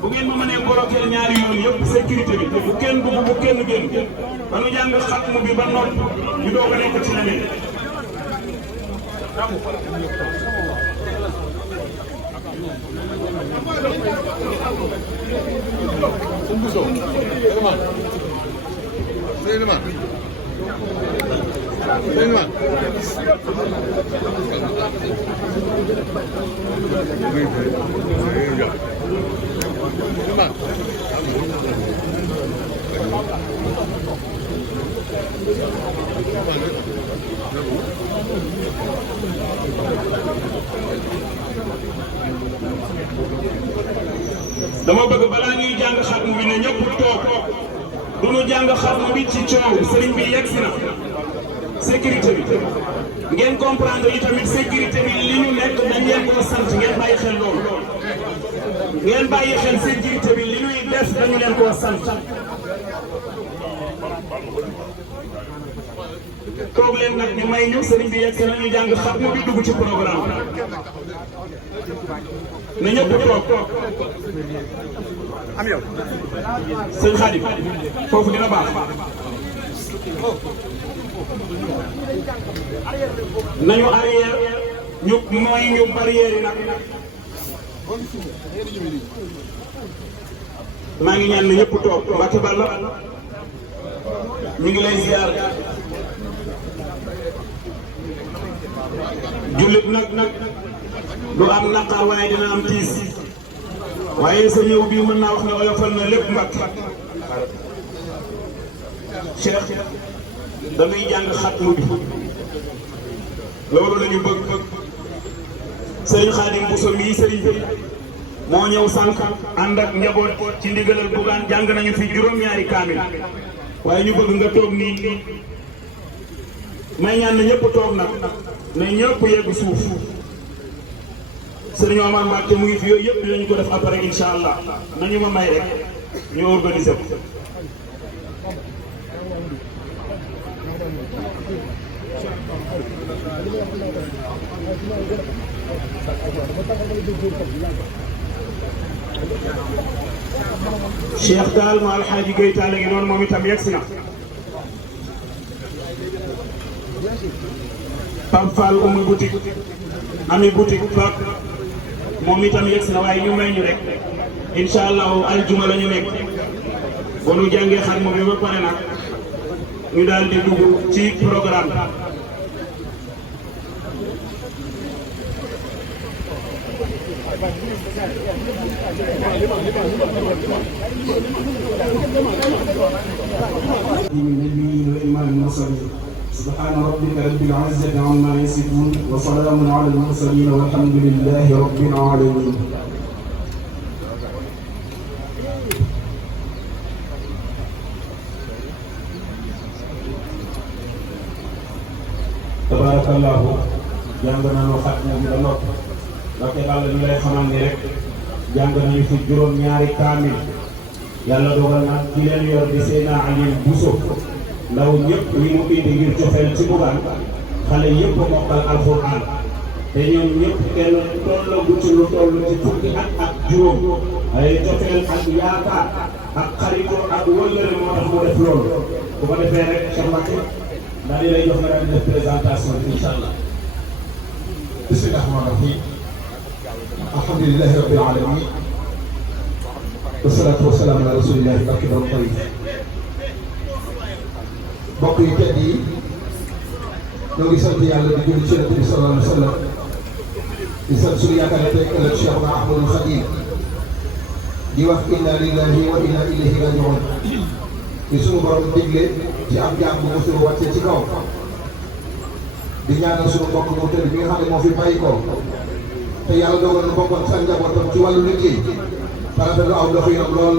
bu ngeen ma mënee bloqué ñaari yoon yëpp sécurité bi bu kenn dugg bu kenn génn ba nu jàng xatmu bi ba noppi ñu doog a nekk ci leneen. dama bëgg balaa ñuy jàng xatmu bi ne ñëpp toog du ñu jàng xatmu bi ci coow sëriñ bi yegg si na sécurité bi ngeen comprendre yi tamit sécurité bi li ñu nekk dañ leen ko sant ngeen bàyyi xel loolu ngeen bàyyi xel sécurité bi li ñuy def dañu leen koo sant toog leen nag ñu may ñu sëriñ bi yegg si na ñu jàng xatmu bi dugg ci programme na ñëpp toog am yow sëñ Xaadim foofu dina baax nañu arrière ñu mooy ñu barrière yi nag maa ngi ñaan na ñëpp toog Mbacke Balla ñu ngi lay ziar jullit nag du am naqar waaye dina am tiis waaye sa ñëw bii mën naa wax ne oyofal na lépp Mbacke Cheikh dañuy jàng xatmu bi loolu la ñu bëgg sëriñ Xaadim Bousso mii sëriñ bi moo ñëw sànq ànd ak njaboot ci ndigalal bugaan jàng nañu fi juróom-ñaari kaamil waaye ñu bëgg nga toog nii may ñaan na ñëpp toog nag ne ñëpp yegg suuf sëriñ Omar Mbacke mu ngi fi yooyu yëpp dinañu ko def après incha allah nañu ma may rek ñu organiser ko. Cheikh Tall ma Alxaaji Gay Tall ngi noonu moom itam yegg si na. Pape Fall Oumy boutique Ami boutique Pape moom itam yegg si na waaye ñu may ñu rek incha allahu aljuma la ñu nekk ba nu jàngee xatmu bi ba pare nag ñu daal di dugg ci programme سبحان ربك رب العزة عما يصفون وسلام على المرسلين والحمد لله رب العالمين. تبارك الله جانغنا نو خاتم bi la nopp ndaxte Yàlla ñu lay xamal ni rek jàng nañu fi juróom-ñaari kaamil Yàlla dogal na ci leen yor di Seyna Aliou Bousso ndaw ñëpp ñi mu indi ngir cofeel ci bugaan xale yëpp mokkal alxuraan te ñoom ñëpp kenn tollagu ci lu toll ci fukki at ak juróom ay cofeel ak yaakaar ak xaritoo ak wëllëre moo tax mu def loolu bu ko defee rek Cheikh Mbacke daal di lay jox nga daal di def présentation bi incha allah. bismillahi rahmaani rahim alhamdulillahi rabbil alamin wasalaatu wasalaamu ala rasulillahi barke doon koy mbokk yi tedd yi ñoo ngi sant yàlla di julli ci Yonent bi sallallahu alayhi wa sallam di sant suñu yaakaar ne tey ëllëg Cheikh Ahmadul Khadim di wax inna lillahi wa inna ilayhi raji'un di suñu borom digle ci am jaam bu mosul wàccee ci kaw di ñaanal suñu mbokk mu tëdd bi nga xam ne moo fi bàyyi ko te yàlla dogal na bokkoon sa njabootam ci wàllu liggéey farafetlu aw doxinam lool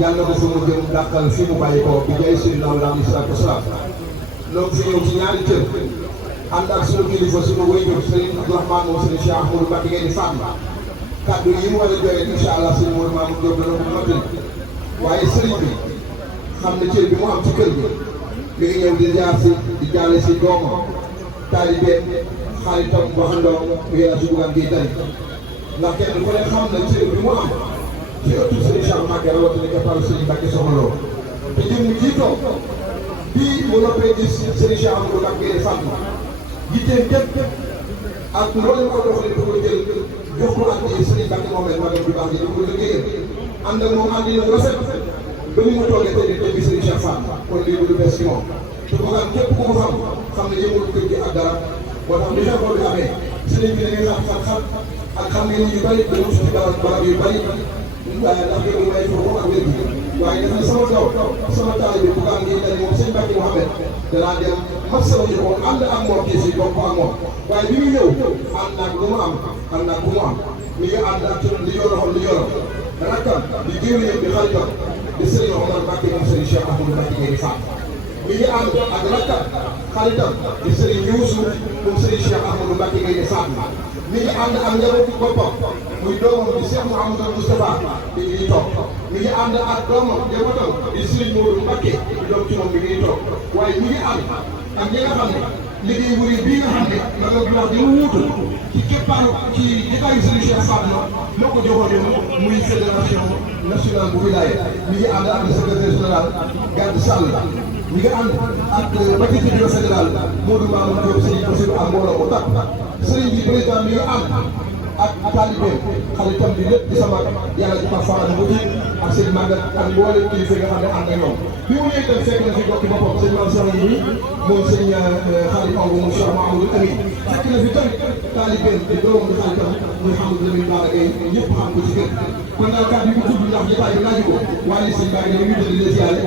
yàlla ko fi mu jëm dàqal fi mu bàyyi ko bi jaay Seydina alayhi salaatu wa salaam donc fi ñëw ci ñaari cër ànd ak suñu kilifa suñu wéyjur Serigne Abdourahmane moom Serigne Cheikh Ahmadou Mbacké ngeen di fàmm kàddu yi mu war a joxe incha allah Serigne Modou Mamour Diop dana ko mottali waaye Serigne bi xam ne cër bi mu am ci kër gi mi ngi ñëw di jaar si di jaale si doomam taalibe xaaritam waxandoo mu yéen a si bugaan gi tari ndax kenn ku ne xam na cër bi mu am ci ëttu Serigne Cheikh Mbacké rawatina keppaaru Serigne Mbacké Soxna Lo te jëm ji toog bii mu noppee gis Serigne Cheikh Amadou Mbacké di fàttu jitteen képp ak mboolem ko doxalee da ko jël jox ko ak Serigne Mbacké moom la magam bi baax ji di ko liggéeyal ànd ak moom ànd yi rafet ba ni mu toogee tey di dégg Serigne Cheikh Fall kon lii du lu bees ci moom te bu xam képp ku ko xam ne yëngu kër gi ak dara moo tax li xew bi amee Serigne bi da ngay xam ak xam ngeen yu bëri dañoo ci barab yu bëri ndax yow may foofu ak wér gi waaye dafa sama gaw sama taalibe bu baax ngi dañ moom sëñ Mbacké Mouhamed danaa dem mat sama ñu ko ànd ak moom kii si bokk ak moom waaye bi muy ñëw ànd naag lu mu am ànd naag bu mu am mi ngi ànd ak li yoroon li yoroon rakkam di géwél di xaritam di Serigne Omar Mbacké moom Serigne Cheikh Ahmadou Mbacké ngay di faat mi ngi ànd ak rakkam xaritam di Serigne Youssou moom Serigne Cheikh Ahmadou Mbacké ngay di faat mi ngi ànd ak njabootu boppam muy doomam di Cheikh Mouhamadou Moustapha mi ngi toog mi ngi ànd ak doomam njabootam di Serigne Modou Mbacké di doom ci moom mi ngi toog waaye mi ngi ànd ak ñi nga xam ne liggéey wuri bii nga xam ne ma nga wax di wuutu ci keppaaru ci jotaayu Serigne Cheikh Fatma moo ko joxoon muy fédération nationale bu wilaya mi ngi ànd ak le secrétaire général Gade Sall mi ngi ànd ak Mbacké Diop fédéral Modou Mamoun Diop Serigne Bassirou ak mbooloo mu takk Serigne bi président mi ngi ànd ak taalibe xaritam bi lépp di sama yàlla di ma faral di wuti ak seen màggat ak mboolem kilifa nga xam ne ànd ak ñoom bi mu ñëwee tam fekk na fi bokki boppam sëñ Mame Soxna yi moom sëñ Xaadim Aw moom Cheikh Mahamadou Amin fekk na fi tam taalibe di doomam di xaritam muy Hamadou Lamine Bara Gaye ñëpp xam ko ci kër kon daal kàddu yi mu tudd ndax jotaay bi laaju ko waaye sëñ Mbacké ne mi ngi jël ziyaare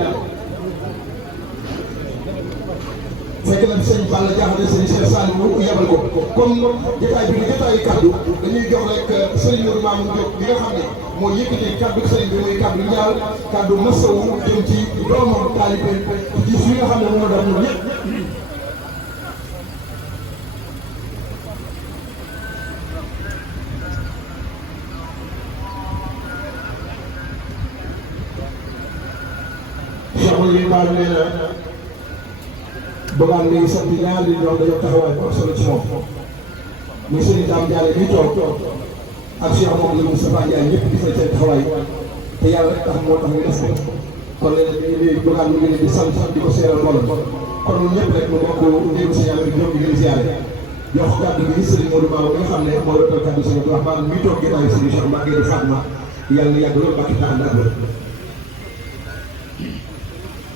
fekk na sëñ Balla Diakhate sëñ Cheikh Saliou yebal ko comme jotaay bi ni jotaayu kaddu dañuy jox rek sëriñ Modou Mamoun Diop bi nga xam ne moo yëkkati kaddu sëriñ bi muy kaddu ñaar kaddu masawu jëm ci doomam taalibe ci fi nga xam ne moo doon ñun ñëpp. Cheikh Mouhamadou Ba nee na Bougane léegi sant ñaari ñoom dañoo taxawaay bu am solo ci moom muy sëriñ Dame Diallo ñuy toog ak Cheikh Mouhamadou Moustapha Ndiaye ñëpp gis nañ seen taxawaay te yàlla rek tax moo tax ñu def ko kon léegi Bougane mi ngi leen di sant di ko seeral mbooloo kon ñun ñëpp rek ñu bokk ndéem si yàlla bi ñoom ñu ngi ziare jox kàddu gi sëriñ Modou Mamoun nga xam ne moo doon kàddu sëriñ Abdou Rahmane mi toog ginnaaw sëriñ Cheikh Mbacké di Fatma yàlla na yàgg loolu Mbacké te ànd ak wér.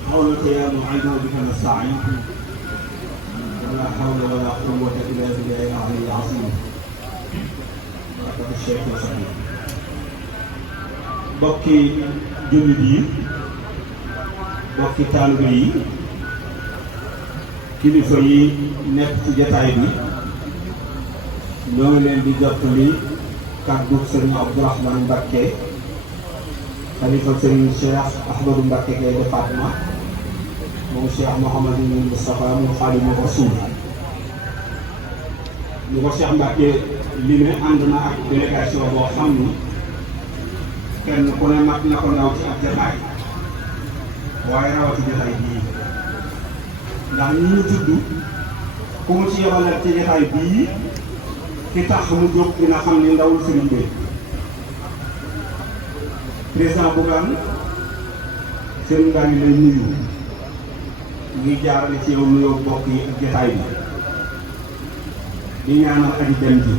حولك يا معين بك نستعين ولا حول ولا قوة إلا بالله العلي العظيم. الشيخ الصحيح. bokki jullit yi bokki taalibe yi kilifa yi nekk ci jataay bi ñoo ngi leen di jottali kàddu Sëriñ Abdou Rahmane Mbacké xalifa Sëriñ Cheikh Ahmadou Mbacké Gaïndé Fatma moom Cheikh Mouhamadou Moustapha moom Xaadimu Rasuul ñu ko Cheikh Mbacké li ne ànd na ak délégation boo xam ni kenn ku ne mat na ko ndaw ci ak jataay waaye rawati jataay bii ndax ñi ñu tudd ku mu ci yebalal ci jataay bii ki tax mu jóg dina xam ni ndawul sëriñ bi président Bougane sëriñ baa ngi lay nuyu ngi jaarale ci yow nuyoo bokk yi ak jataay bi di ñaanal aji dem ji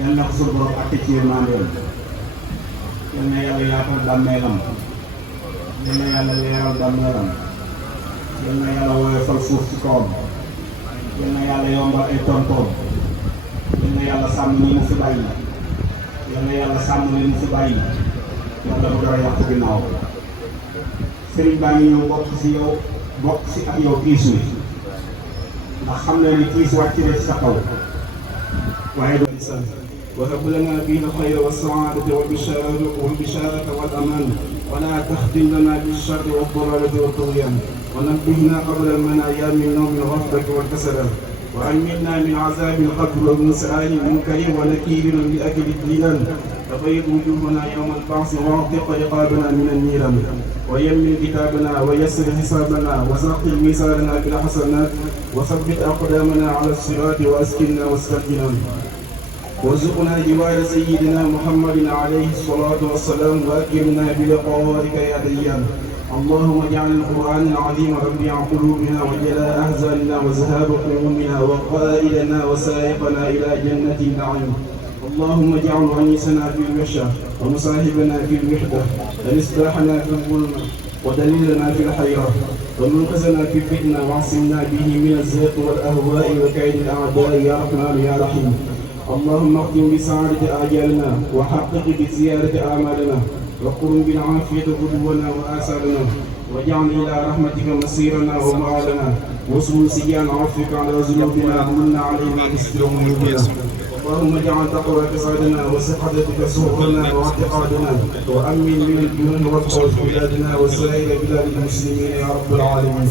yal na ko suñu borom ak ci yërmandeem yal na yàlla yaatal bàmmeelam yal na yàlla leeral bàmmeelam yal na yàlla woyofal suuf ci kawam yal na yàlla yombal ay tontoom yal na yàlla sàmm ñi mu fi bàyyi yal na yàlla sàmm li mu fi bàyyi yàlla bu dara yàqu ginnaaw sëriñ baa ngi ñëw bokk si yow bokk si ak yow tiis wi ndax xam na ni tiis wàcc na ci sa kaw waaye do وهب لنا فيه الخير والسعادة والبشارة والأمان ولا تختم لنا بالشر والضلالة والطغيان ونبهنا قبل المنايا من نوم الغفلة والكسل وأمنا من عذاب القبر ومن سؤال منكر ونكير لأكل الدينان تبيض وجوهنا يوم البعث واعتق رقابنا من النيران ويمن كتابنا ويسر حسابنا وثقل ميزاننا بالحسنات وثبت أقدامنا على الصراط وأسكننا واسكن الجنان وارزقنا جوار سيدنا محمد عليه الصلاة والسلام وأكرمنا بلقائك يا ديان. اللهم اجعل القرآن العظيم ربيع قلوبنا وجلاء أحزاننا وذهاب همومنا وقائدنا وسائقنا إلى جنة النعيم. اللهم اجعل أنيسنا في الوحشة ومصاحبنا في الوحدة ومصباحنا في الظلمة ودليلنا في الحيرة ومنقذنا في الفتنة واعصمنا به من الزيغ والأهواء وكيد الأعداء يا رحمن يا رحيم. اللهم اختم بسعادة آجالنا وحقق بزيادة أعمالنا وقرن بالعافية غدونا وآثارنا واجعل إلى رحمتك مصيرنا ومآلنا وصل سجان عفوك على ذنوبنا ومن علينا بستر عيوبنا. اللهم اجعل تقواك صادنا وسخطتك سوقنا واعتقادنا وأمن من الجنون والخوف بلادنا وسائر بلاد المسلمين يا رب العالمين.